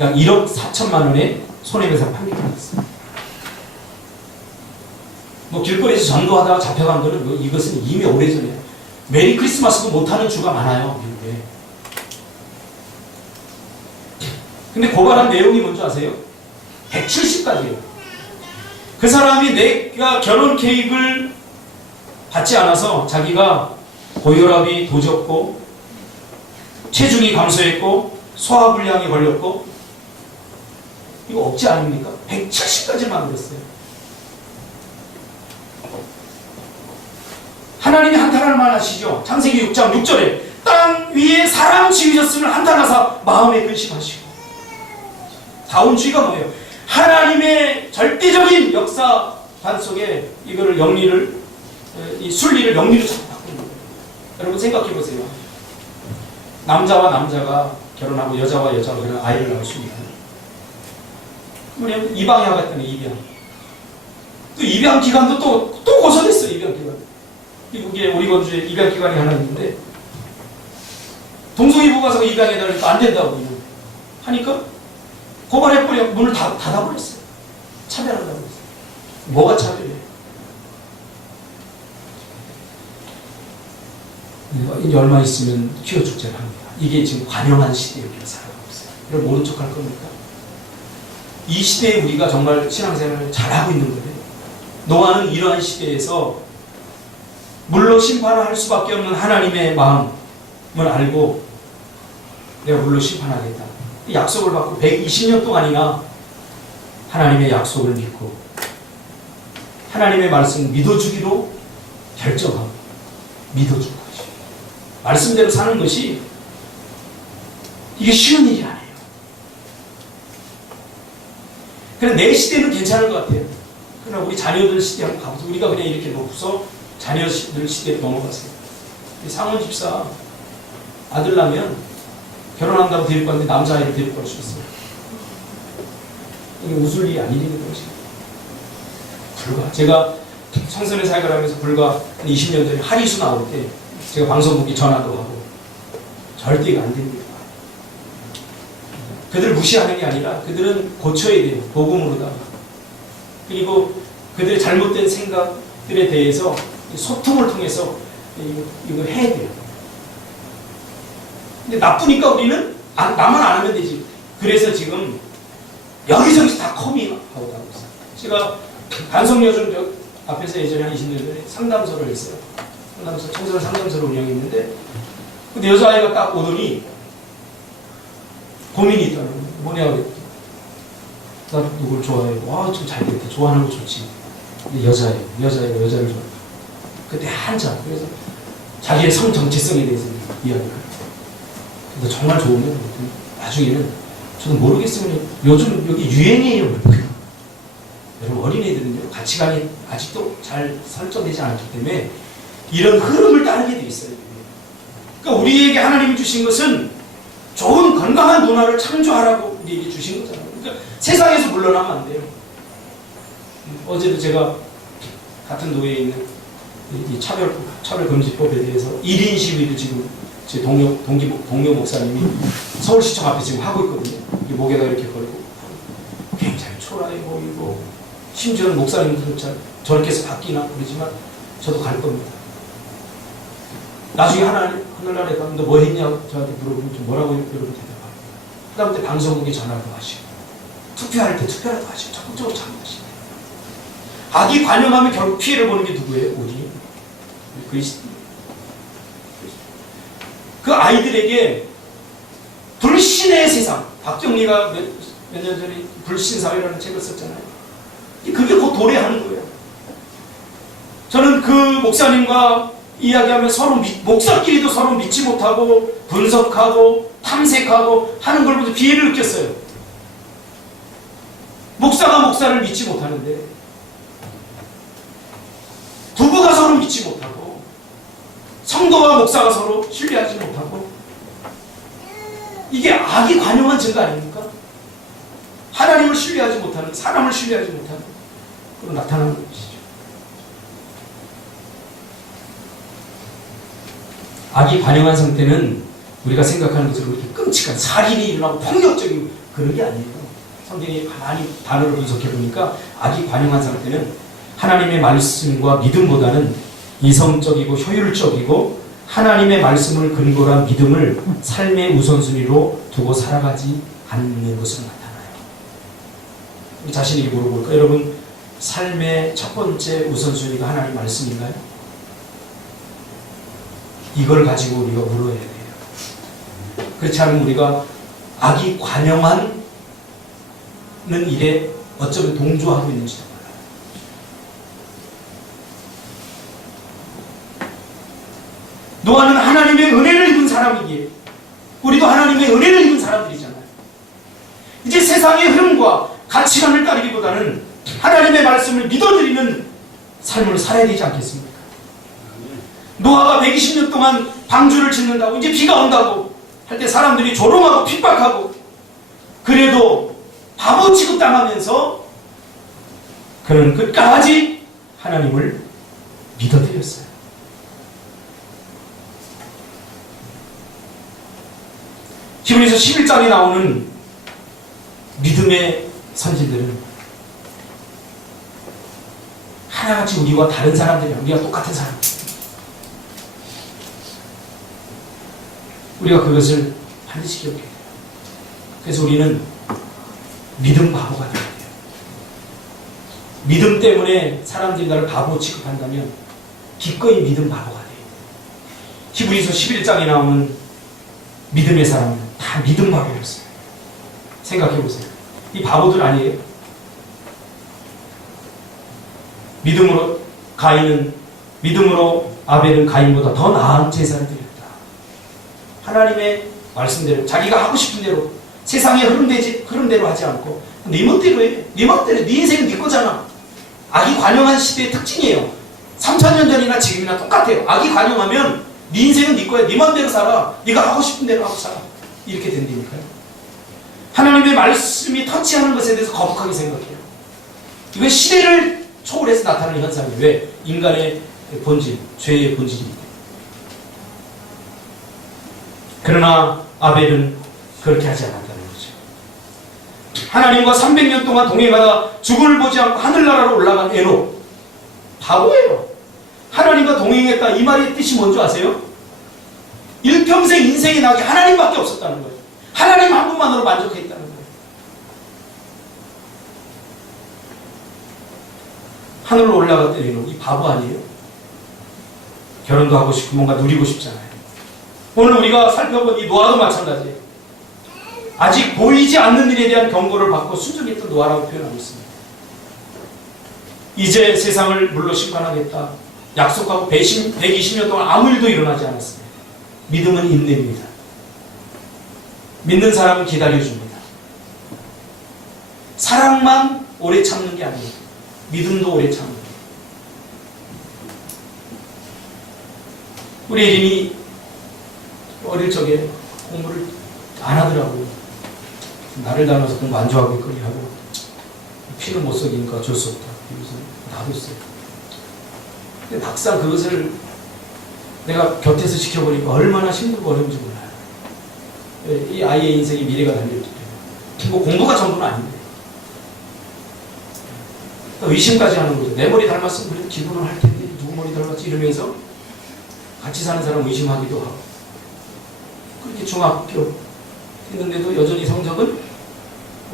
약 1억 4천만 원의 손해배상 판결을 받았어요. 뭐 길거리에서 전도하다가 잡혀간 거는 뭐 이것은 이미 오래전이에요. 메리 크리스마스도 못하는 주가 많아요, 미국에. 근데 고발한 내용이 뭔지 아세요? 170가지예요. 그 사람이 내가 결혼 케이크를 받지 않아서 자기가 고혈압이 도졌고 체중이 감소했고 소화불량이 걸렸고 이거 억지 아닙니까? 170가지 만들었어요. 하나님이 한탄할 만하시죠. 창세기 6장 6절에 땅 위에 사람 지으셨음을 한탄하사 마음에 근심하시고. 다운주의가 뭐예요? 하나님의 절대적인 역사관 속에 이거를 영리를, 이 순리를 영리로 자꾸 바꾸는 거예요. 여러분 생각해 보세요. 남자와 남자가 결혼하고 여자와 여자가 그런 아이를 낳을 수 있나요? 우리 입양해 갔더니 입양. 또 입양 기간도 또 고소됐어요. 입양 기간. 미국에 우리 건주에 입양 기간이 하나 있는데 동성이부 가서 입양해달라니까 안 된다고 하니까 고발해버려 문을 닫아버렸어요. 차별한다고 했어요. 뭐가 차별이에요? 이제 얼마 있으면 퀴어 축제를 합니다. 이게 지금 관영한 시대에 우리가 살아가고 있어요. 여러분 모른 척 할 겁니까? 이 시대에 우리가 정말 신앙생활을 잘하고 있는 거예요. 노아는 이러한 시대에서 물로 심판을 할 수밖에 없는 하나님의 마음을 알고 내가 물로 심판하겠다. 약속을 받고 120년 동안이나 하나님의 약속을 믿고 하나님의 말씀을 믿어주기로 결정하고 믿어준 거죠. 말씀대로 사는 것이 이게 쉬운 일이 아니에요. 그래 내 시대는 괜찮을 것 같아요. 그러나 우리 자녀들 시대 한번 가보세요. 우리가 그냥 이렇게 놓고서 자녀들 시대로 넘어가세요. 상원 집사 아들 나면 결혼한다고 데리고 왔는데 남자아이를 데리고 갈 수 있어요. 이게 웃을 일이 아닌 일이거든요. 불과 제가 청소년 사역을 하면서 불과 20년 전에 하리수 나올 때 제가 방송국에 전화도 하고 절대 이거 안 됩니다. 그들을 무시하는 게 아니라 그들은 고쳐야 돼요. 복음으로다가. 그리고 그들의 잘못된 생각들에 대해서 소통을 통해서 이거 해야 돼요. 근데 나쁘니까 우리는 나만 안 하면 되지. 그래서 지금 여기저기서 다 커밍아웃 하고 있어요. 제가 반성여중 앞에서 예전에 한 20년 전에 상담소를 했어요. 청소년 상담소를 운영했는데 근데 여자아이가 딱 오더니 고민이 있다는 거예요. 뭐냐고 그랬더니 나 누굴 좋아해요. 와, 좀 잘 됐다. 좋아하는 거 좋지. 근데 여자예요. 여자를 좋아해요. 그때 한참. 그래서 자기의 성 정체성에 대해서 이야기를 해요. 근데 정말 좋으면 나중에는 저는 모르겠으면 요즘 여기 유행이에요. 여러분 어린애들은요. 가치관이 아직도 잘 설정되지 않았기 때문에 이런 흐름을 따르게 돼 있어요. 그러니까 우리에게 하나님이 주신 것은 좋은 건강한 문화를 창조하라고 우리에게 주신 거잖아요. 그러니까 세상에서 물러나면 안 돼요. 어제도 제가 같은 도에 있는 이 차별금지법에 대해서 1인 시위를 지금 제 동료 목사님이 서울시청 앞에 지금 하고 있거든요. 목에다 이렇게 걸고 굉장히 초라해 보이고 심지어는 목사님들은 저렇게 해서 바뀌나 그러지만 저도 갈 겁니다. 나중에 하늘나라에 가면 너 뭐 했냐 저한테 물어보면 좀 뭐라고 여러분 대답하고 그다음에 방송국에 전화도 하시고 투표할 때 투표라도 하시고 적극적으로 참여하시고 악이 관영하면 결국 피해를 보는 게 누구예요? 우리 그리스도. 그 아이들에게 불신의 세상, 박정리가 몇 년 전에 불신사회라는 책을 썼잖아요. 그게 곧 도래하는 거예요. 저는 그 목사님과 이야기하면 목사끼리도 서로 믿지 못하고 분석하고 탐색하고 하는 걸 보면서 비애를 느꼈어요. 목사가 목사를 믿지 못하는데 부부가 서로 믿지 못하고 성도와 목사가 서로 신뢰하지 못하고 이게 악이 관용한 증거 아닙니까? 하나님은 하나님을 신뢰하지 못하는, 사람을 신뢰하지 못하는 그런 나타나는 것이죠. 악이 관영한 상태는 우리가 생각하는 것으로 그렇게 끔찍한 살인이 일어나고 폭력적인 그런 게 아니에요. 성경이 가만히 단어를 분석해 보니까 악이 관영한 상태는 하나님의 말씀과 믿음보다는 이성적이고 효율적이고 하나님의 말씀을 근거로 한 믿음을 삶의 우선순위로 두고 살아가지 않는 것으로 나타나요. 우리 자신에게 물어볼까요? 여러분, 삶의 첫 번째 우선순위가 하나님 말씀인가요? 이걸 가지고 우리가 물어야 돼요. 그렇지 않으면 우리가 악이 관영하는 일에 어쩌면 동조하고 있는지도 몰라요. 노아는 하나님의 은혜를 입은 사람이기에 우리도 하나님의 은혜를 입은 사람들이잖아요. 이제 세상의 흐름과 가치관을 따르기보다는 하나님의 말씀을 믿어드리는 삶을 살아야 되지 않겠습니까? 노아가 120년 동안 방주를 짓는다고 이제 비가 온다고 할 때 사람들이 조롱하고 핍박하고 그래도 바보 취급당하면서 그는 끝까지 하나님을 믿어드렸어요. 히브리서 11장에 나오는 믿음의 선지들은 하나같이 우리와 다른 사람들이야. 우리가 똑같은 사람들. 우리가 그것을 반드시 기억해야 돼요. 그래서 우리는 믿음 바보가 되어야 돼요. 믿음 때문에 사람들이 나를 바보 취급한다면 기꺼이 믿음 바보가 돼요. 히브리서 11장에 나오는 믿음의 사람은 다 믿음 바보였어요. 생각해보세요. 이 바보들 아니에요? 믿음으로 아벨은 가인보다 더 나은 제사를 드렸다. 하나님의 말씀대로 자기가 하고 싶은 대로 세상의 흐름대로 하지 않고 네 멋대로 해. 네 멋대로. 네 인생은 네 거잖아. 악이 관영한 시대의 특징이에요. 3000년 전이나 지금이나 똑같아요. 악이 관영하면 네 인생은 네 거야. 네 맘대로 살아. 네가 하고 싶은 대로 하고 살아. 이렇게 된다니까요. 하나님의 말씀이 터치하는 것에 대해서 거북하게 생각해요. 이건 시대를 초월해서 나타나는 현상이에요. 왜? 인간의 본질, 죄의 본질이기 때문에. 그러나 아벨은 그렇게 하지 않았다는 거죠. 하나님과 300년 동안 동행하다 죽음을 보지 않고 하늘나라로 올라간 에녹. 바보예요. 하나님과 동행했다. 이 말의 뜻이 뭔지 아세요? 일평생 인생이 나게 하나님밖에 없었다는 거예요. 하나님 한 분만으로 만족했다는 거예요. 하늘로 올라갔던 에녹. 이 바보 아니에요? 결혼도 하고 싶고 뭔가 누리고 싶잖아요. 오늘 우리가 살펴본 이 노아도 마찬가지예요. 아직 보이지 않는 일에 대한 경고를 받고 순종했던 노아라고 표현하고 있습니다. 이제 세상을 물로 심판하겠다. 약속하고 120년 동안 아무 일도 일어나지 않았습니다. 믿음은 인내입니다. 믿는 사람은 기다려줍니다. 사랑만 오래 참는 게 아니에요. 믿음도 오래 참는. 우리 예린이 어릴 적에 공부를 안 하더라고요. 나를 닮아서 공부 안 좋아하겠거니 하고 피는 못 속이니까 어쩔 수 없다. 그래서 놔뒀어요. 근데 막상 그것을 내가 곁에서 지켜보니까 얼마나 힘들고 어려운지 몰라요. 이 아이의 인생이 미래가 달려있기 때문에. 뭐 공부가 전부는 아닌데. 의심까지 하는 거죠. 내 머리 닮았으면 그래도 기분은 할 텐데 누구 머리 닮았지 이러면서 같이 사는 사람 의심하기도 하고. 그렇게 중학교 했는데도 여전히 성적은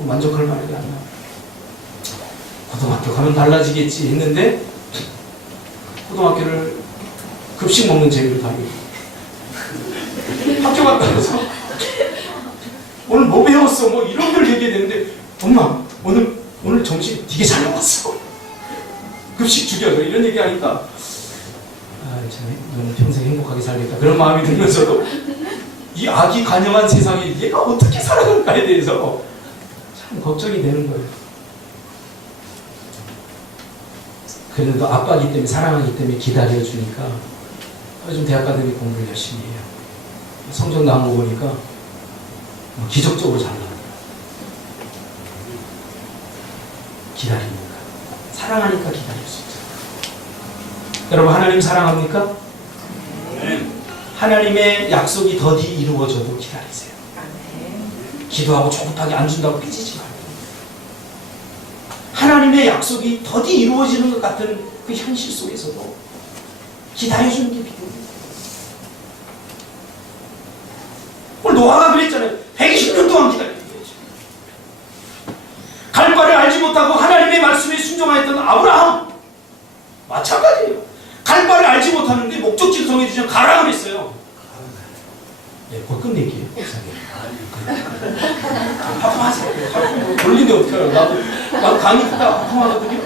만족할 만하지 않나. 고등학교 가면 달라지겠지 했는데 고등학교를 급식 먹는 재미로 다니고 학교 갔다 와서 오늘 뭐 배웠어? 뭐 이런 걸 얘기해야 되는데 엄마 오늘 점심 되게 잘 먹었어. 급식 죽여줘. 이런 얘기하니까 참 너는 평생 행복하게 살겠다. 그런 마음이 들면서도 이 악이 관영한 세상에 얘가 어떻게 살아갈까에 대해서 참 걱정이 되는 거예요. 그래도 아빠이기 때문에 사랑하기 때문에 기다려주니까 요즘 대학 가더니 공부를 열심히 해요. 성적 나온 거 보니까 기적적으로 잘 나와요. 기다립니다. 사랑하니까 기다릴 수 있죠. 여러분, 하나님 사랑합니까? 하나님의 약속이 더디 이루어져도 기다리세요. 기도하고 조급하게 안 준다고 삐지지 말고. 하나님의 약속이 더디 이루어지는 것 같은 그 현실 속에서도 기다려주는 게 필요해요. 오늘 노아가 그랬잖아요. 120년 동안 기다렸어요. 갈 바를 알지 못하고 하나님의 말씀에 순종하였던 아브라함 마찬가지예요. 갈 바를 알지 못하는데 목적지를 정해주시면 가라 그랬어요. 네, 그거 끝낼게요. 하품하세요. 돌린데 어떡해요. 나도 강의 듣다가 하품하거든요.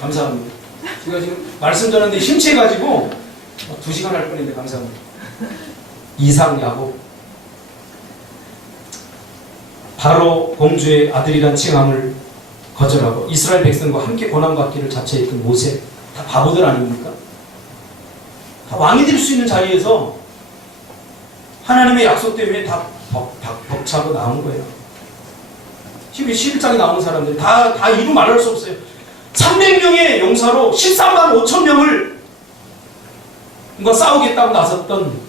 감사합니다. 제가 지금 말씀 전하는데 심취해가지고 2시간 할 뻔했는데 감사합니다. 이상 야곱, 바로 공주의 아들이란 칭함을 거절하고 이스라엘 백성과 함께 고난받기를 자처했던 모세, 다 바보들 아닙니까? 다 왕이 될 수 있는 자리에서 하나님의 약속 때문에 다 벅차고 나온 거예요. 11장에 나온 사람들 다 이루 말할 수 없어요. 300명의 용사로 13만 5천 명을 싸우겠다고 나섰던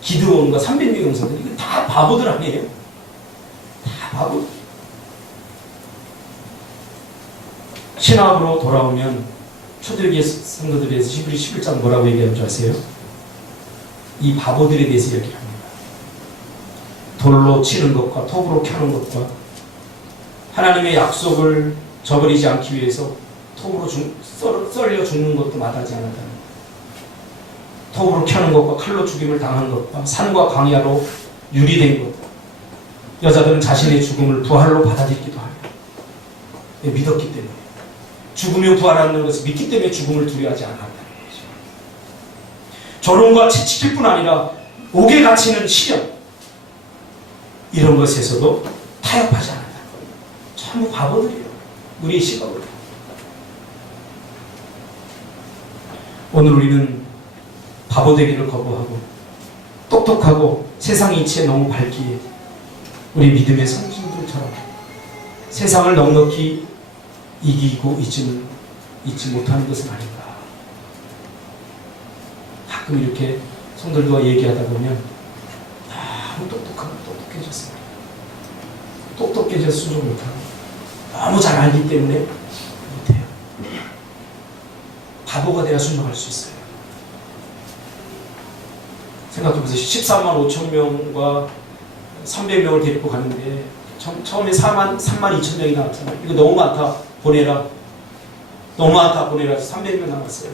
기드온과 300명 용사들, 이거 다 바보들 아니에요? 다 바보. 신학으로 돌아오면 초대교회 성도들에서 히브리 11장 뭐라고 얘기하는 줄 아세요? 이 바보들에 대해서 얘기합니다. 돌로 치는 것과 톱으로 켜는 것과 하나님의 약속을 저버리지 않기 위해서 톱으로 썰려 죽는 것도 마다하지 않았다는 것. 톱으로 켜는 것과 칼로 죽임을 당한 것과 산과 광야로 유리된 것. 여자들은 자신의 죽음을 부활로 받아들이기도 하며 믿었기 때문에, 죽으며 부활하는 것을 믿기 때문에 죽음을 두려워하지 않았다는 거죠. 조롱과 채찍일 뿐 아니라 옥에 갇히는 시련, 이런 것에서도 타협하지 않았다는 거예요. 전부 바보들이에요. 우리의 시각으로. 오늘 우리는 바보 되기를 거부하고 똑똑하고 세상 이치에 너무 밝기에 우리 믿음의 선진들처럼 세상을 넉넉히 이기고 잊지 못하는 것은 아닌가. 가끔 이렇게 성도들과 얘기하다 보면 너무 똑똑해졌습니다. 똑똑해져서 순종 못하고 너무 잘 알기 때문에 못해요. 바보가 돼야 순종할 수 있어요. 생각해보세요. 14만 5천 명과 300명을 데리고 가는데 처음에 3만 2천 명이 나왔잖아요. 이거 너무 많다, 보내라. 너무 많다, 보내라. 300명 남았어요.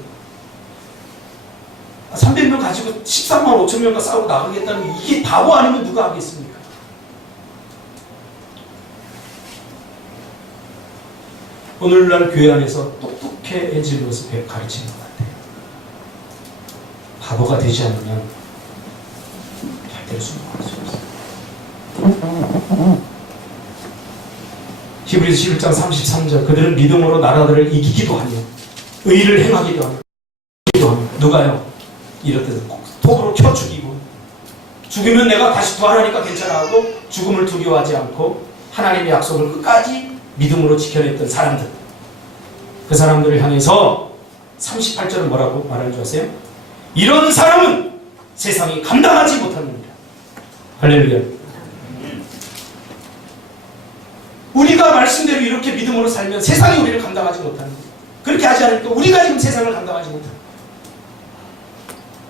300명 가지고 13만 5천 명과 싸우고 나가겠다는, 이게 바보 아니면 누가 하겠습니까? 오늘날 교회 안에서 똑똑해지는 것을 가르치는 것 같아요. 바보가 되지 않으면 절대로 순종할 수 없어요. 히브리서 11장 33절, 그들은 믿음으로 나라들을 이기기도 하며 의를 행하기도 하며. 누가요? 이렇듯 톱으로 켜 죽이고, 죽이면 내가 다시 부활하니까 괜찮아 하고 죽음을 두려워하지 않고 하나님의 약속을 끝까지 믿음으로 지켜냈던 사람들, 그 사람들을 향해서 38절은 뭐라고 말하는 줄 아세요? 이런 사람은 세상이 감당하지 못합니다. 할렐루야. 우리가 말씀대로 이렇게 믿음으로 살면 세상이 우리를 감당하지 못합니다. 그렇게 하지 않으니까 우리가 지금 세상을 감당하지 못합니다.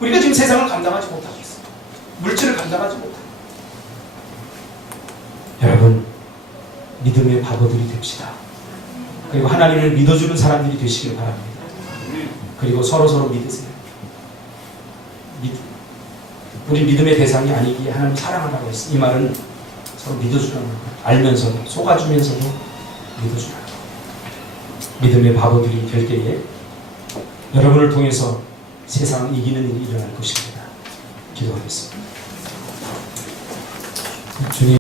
우리가 지금 세상을 감당하지 못하고 있어요. 물질을 감당하지 못합니다. 여러분, 믿음의 바보들이 됩시다. 그리고 하나님을 믿어주는 사람들이 되시길 바랍니다. 그리고 서로 믿으세요. 우리 믿음의 대상이 아니기에 하나님 사랑하라고 했어요. 이 말은 서로 믿어주라는 거예요. 알면서도, 속아주면서도 믿어주라는 거예요. 믿음의 바보들이 될 때에 여러분을 통해서 세상을 이기는 일이 일어날 것입니다. 기도하겠습니다. 주님.